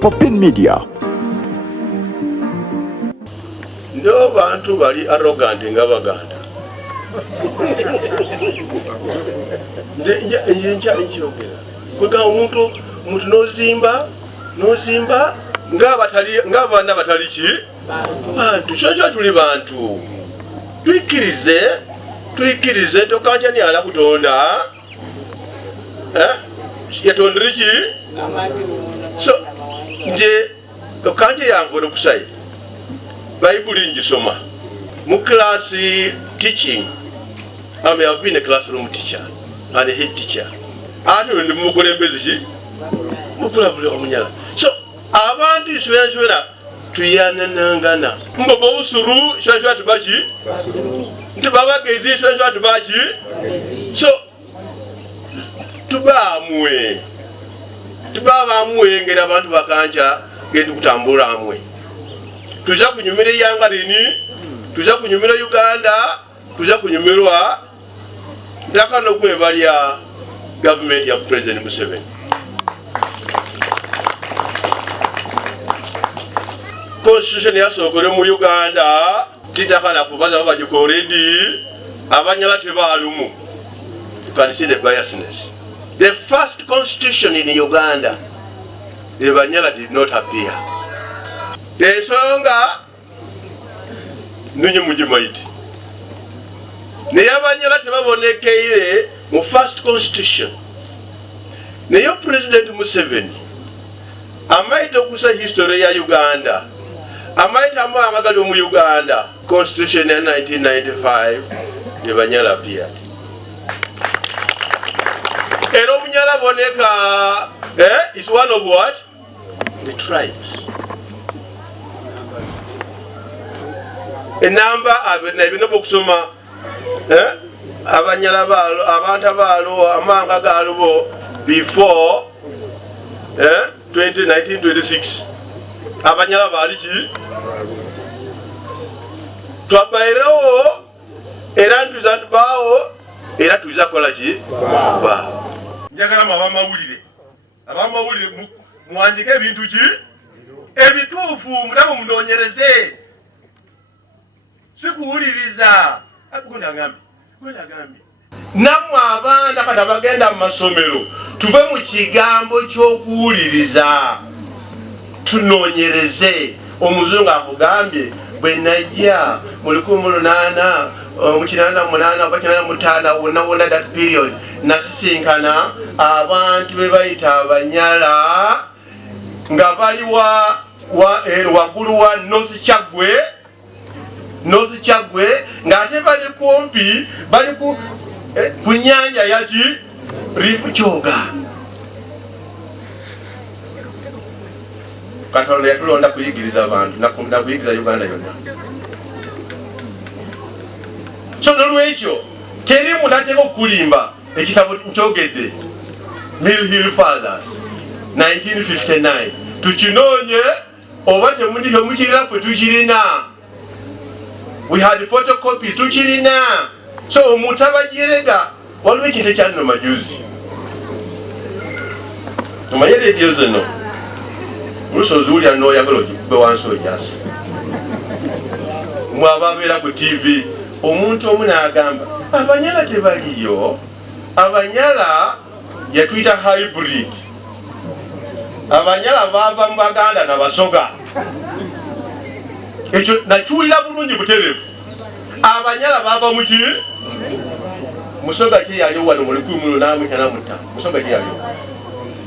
Popin Media. No bantu bali arrogant nga baganda. Nje nkyogera. Kwega omuntu nozimba ng'abaana batali ki? Bantu. Kyokyo tuli bantu. Twikirize tokanjani ala kutonda. Yatondere ki? So, nje okanje yange okusayi. Bible njisoma. Mu class teaching. I have been a classroom teacher and a head teacher. Ate ndi mukulembeze ki? Mukulabule omunyala. So, abantu iswena tuyananangana. Mbobo busuru shwa tubachi? Ntibabagezi shwa tubachi? So, tubamwe ngera abantu bakanja genda kutambula amwe. Tuja kunyumira yanga lini, tuja kunyumira Uganda, tuja kunyumirwa ndaka no kwebalya government ya President Museveni. Constitution yasokole mu Uganda titakana kubaza bajikoredi abanyala tebalumu. You can see the biasness. The first constitution in Uganda, the Banyala did not appear. The songa ninyi mujimaiti. Ne Banyala tebabonekeire mu first constitution. Ne yo President Museveni amaite okusa history ya Uganda. Amaite amagali mu Uganda. Constitution ya 1995, the Banyala appeared. Ero munyala boneka is one of what? The tribes. A number of nebino bokusoma abanyala balo abantu abalo amanga galubo before 1926 abanyala bali ki twabairawo era ntuzantu bawo era tuza kola ki ba njagala abamawulire muwandike ebintu ki ebituufu mulamu munonyereze sikuwuliriza gwena agambi namwe abaana kati abagenda mu masomero tuve mu kigambo ky'okuwuliriza tunonyereze. Omuzungu akugambye bwe najja mu 1888 oba 85 wonna that period nasisinkana abantu be bayita abanyala nga bali waggulu wa North Chagwe ng'ate bali kumpi bali ku nyanja yaki River Kyoga. Katonda yatulonda kuyigiriza abantu nakuyigiriza Uganda yonna. So nolwekyo teri muntu ateeka okukulimba ekitabo nkyogedde Mill Hill Fathers 1959 tukinoonye oba temukirina ffe tukirina. We had photocopies tukirina. So omuntu abajirega waliwo ekintu ekyalino majuzi tumanye rediyo zino olusozi ulya n'oyagala ogikube wansi ojasi mwababeera ku TV omuntu omu n'agamba abanyala tebaliyo. Abanyala yatuyita hybrid. Abanyala bava mu Baganda n'Abasoga. Ekyo nakiwulira bulungi butereevu. Abanyala bava mu ki? Musoga ki yaliwo wano mu 1885. Musoga ki yaliwo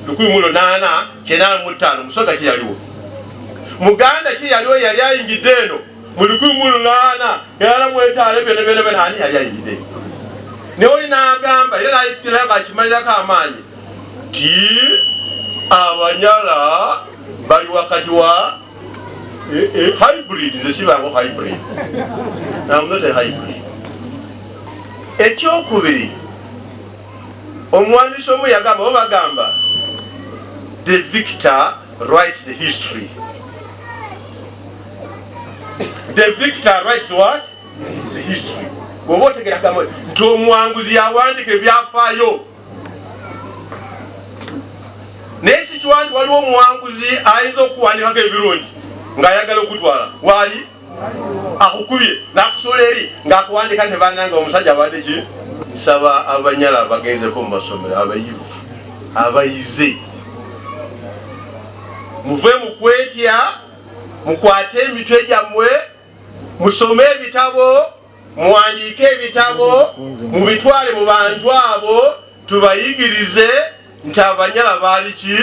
1885. Musoga ki yaliwo. Muganda ki yaliwo yali ayingidde eno mu 1885 era mwetaale bene ani yali ayingidde. Ne oli n'agamba era n'ayitira ng'akimalirako amaanyi ti abanyala bali wakati wa hybrid. Nze sibango hybrid. I'm not a hybrid. Ekyokubiri omuwandiisi omu yagamba bagamba the victor writes the history. The victor writes what? The history. Bw'oba otegera kamwe nti omuwanguzi yawandika ebyafaayo naye si kiwandi waliwo waliwo omuwanguzi ayinza okuwandikako ebirungi ng'ayagala okutwala waali akukubye n'akusuula eri ng'akuwandika nti bannanga omusajja abadde ki. Nsaba abanyala bagenzeko mu masomero, abayivu abayize, muve mu kwetya, mukwate emitwe gyammwe, musome ebitabo, muwandiike ebitabo, mubitwale mu bantu abo, tubayigirize nti abanyala baali ki,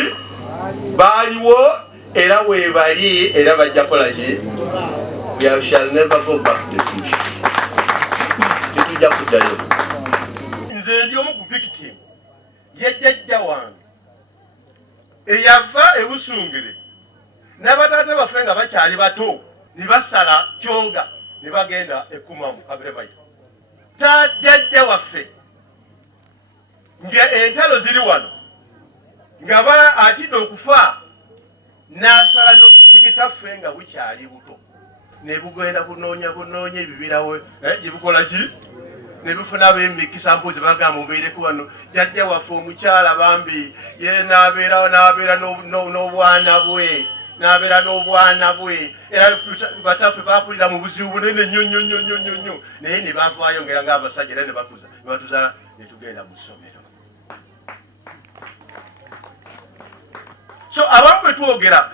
baaliwo era weebali era bajja kola ki. We shall never go back to the bush. Tetujja kuddayo. Nze ndi omu ku victim yejjajja wange eyava ebusungire n'abataata baffe nga bakyali bato ne basala kyoga ne bagenda ekumamu Kabiremayo. Jjajja waffe nga entalo ziri wano nga atidde okufa n'asala bukitaffe nga bukyali buto ne bugenda kunoonya ebibirawe gye bukola ki ne bifuna ab'emikisa mpozi bagamba mubeereko wano. Jjajja waffe omukyala bambi ye n'abeera n'obwana bwe era bataffe bakulira mu buzibu bunene nnyo naye ne bavaayo ngera ng'abasajja era ne bakuza ne batuzaala ne tugenda mu ssomero. So abamu bwe twogera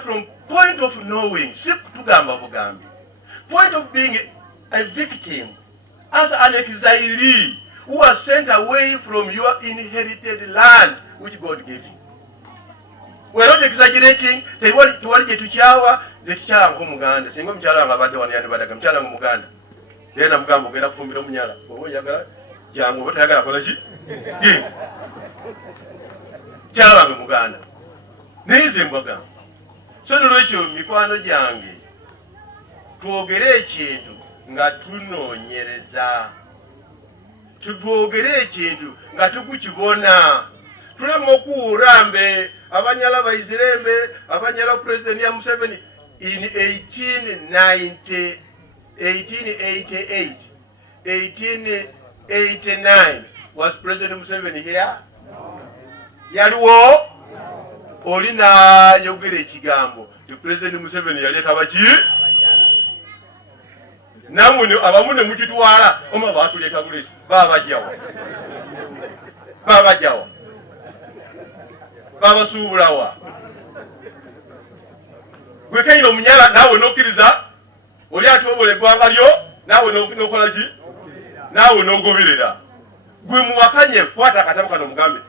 from point of knowing, si kutugamba bugambi, point of being a victim as an exilee who was sent away from your inherited land which God gave you. We're not exaggerating. Tewali gye tukyawa gye tukyawa ng'Omuganda. Singa omukyala wange abadde wano yandibadaga mukyala wange Muganda naye namugamba ogenda kufumbira omunyala oba oyagala jangu oba toyagala kola ki mukyala wange Muganda naye nze mbagamba. So nolwekyo mikwano gyange twogere ekintu nga tunoonyereza, twogere ekintu nga tukukibona. Tulema okuwuura mbe abanyala bayizirembe abanyala President ya Museveni in 1889 was President Museveni here? Yaliwo? Oli n'ayogera ekigambo ti President Museveni yaleeta baki? Namwe abamu ne mukitwala omba baatuleeta bulesi babajjawa babasuubulawa. Gwe kenyina omunyala naawe n'okkiriza oli atoobola eggwanga lyo naawe n'okola ki? Naawe n'ogoberera. Gwe muwakanye kwata akatabo kano mugambe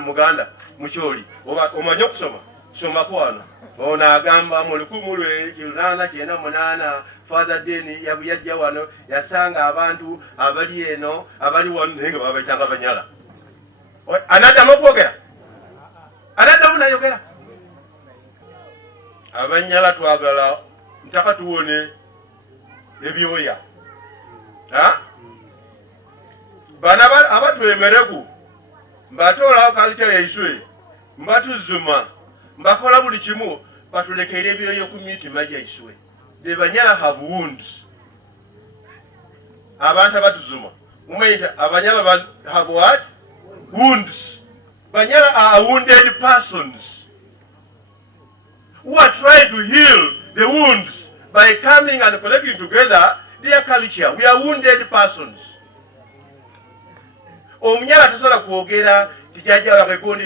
Muganda mukyoli omanyi okusoma somako wano ono agamba mu 1898 Father Deni yajja wano yasanga abantu abali eno abali wano naye nga babayitanga abanyala. Anaddamu okwogera? Anaddamu nayogera? Abanyala twagala ntaka tuwone ebyoya. Bana abatwemereku mbatoolawo kalica yaiswe mbatuzuma mbakola buli kimu batulekere ebyoyo ku mitima gyaiswe. The Banyala have wounds. Abantu abatuzuma mumanyi nti Abanyala have what? Wounds. Banyala are wounded persons who are trying to heal the wounds by coming and collecting together their culture. We are wounded persons. Omunyala tasobola kwogera kijajja wange gondi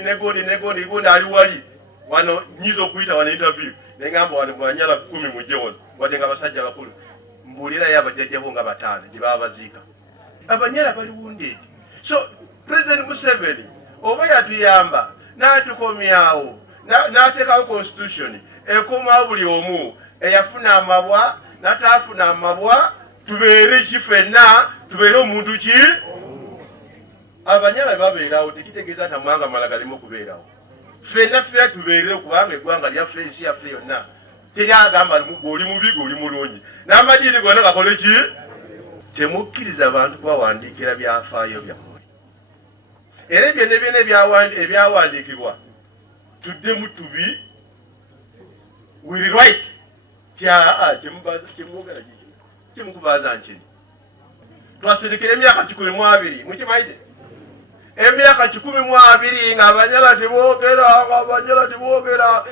ali wali wano nyiza okuyita wano interview nengamba wano Banyala 10 mujje wano wadde nga basajja bakulu mbuulira yo abajjajja bo nga 5 gye baba baziika. Abanyala bali wounded. So President Museveni oba yatuyamba n'atukomyawo n'ateekawo constitution ekomawo buli omu eyafuna amabwa n'ataafuna amabwa tubeere ki ffenna tubeere omuntu ki. Abanyala babeerawo tekitegeeza nti amawanga amalala galimu okubeerawo. Ffenna ffera tubeerewo kubanga eggwanga lyaffe ensi yaffe yonna teri agamba oli mubi oli mulungi n'amadiini gonna gakole ki. Temukkiriza abantu kubawandiikira byafaayo byammwe era byonna ebyawandiikibwa tuddemu tubi will write kimukubaaza nkini twaserikira emyaka 12 mukimayite emyaka 12 nga Abanyala teboogera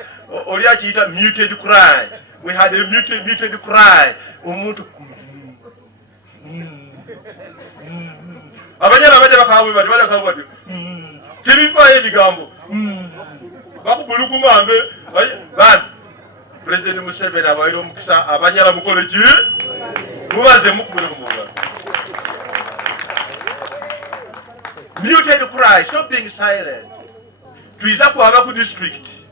oli akiyita muted cry. We had a muted cry. Omuntu Abanyala bajja bakabwe bati tebifaayo ebigambo bakubulugumambe bani President Museveni abaire omukisa Abanyala mukole ki mubaze mukubule kumugala. Muted cry, stop being silent. Tuiza kwaba ku district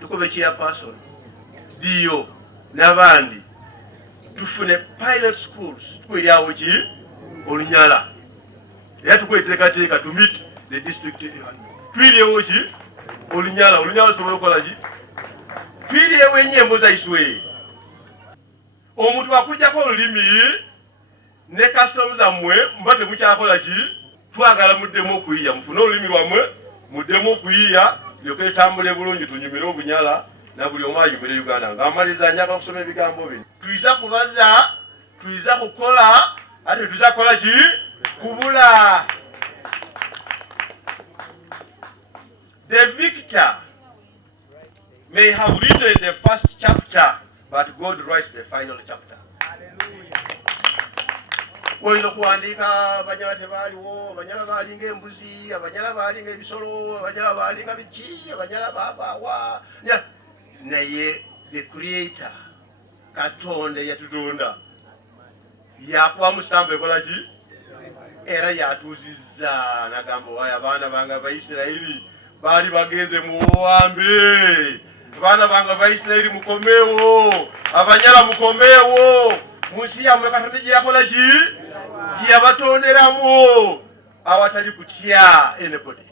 tukobe chairperson dio n'abandi tufune pilot schools tukwiryawo ki Olunyala era tukweteekateeka to meet the district. Twiryewo ki Olunyala sobola okukola ki twiryewo enyembo zaiswe. Omuntu akujjako olulimi ne custom zammwe mba temukyakola ki twagala muddemu okuyiya mufune olulimi lwammwe muddemu okuyiya lyoke etambule bulungi tunyumire Obunyala na buli omu ayumire Uganda. Ng'amaliza njagala okusoma ebigambo bino. Tuiza kubaza, tuiza kukola, ate tuiza kukola ki kubula. The victor may have written the first chapter, but God writes the final chapter. Oyinza kuwandiika Abanyala tebaaliwo, Abanyala baalinga embuzi, Abanyala baalinga ebisolo, Abanyala baalinga biki, Abanyala baabaawa. Naye the creator Katonda yatutonda yakuba mustambo ekola ki era yatuuzizza n'agamba waayo abaana bange Abayisirayiri baali bagenze mu buwambe, abaana bange Abayisirayiri mukomeewo, Abanyala mukomeewo mu nsi yammwe Katonda gye yakola ki gye yabatonderamu awatali kutya anybody.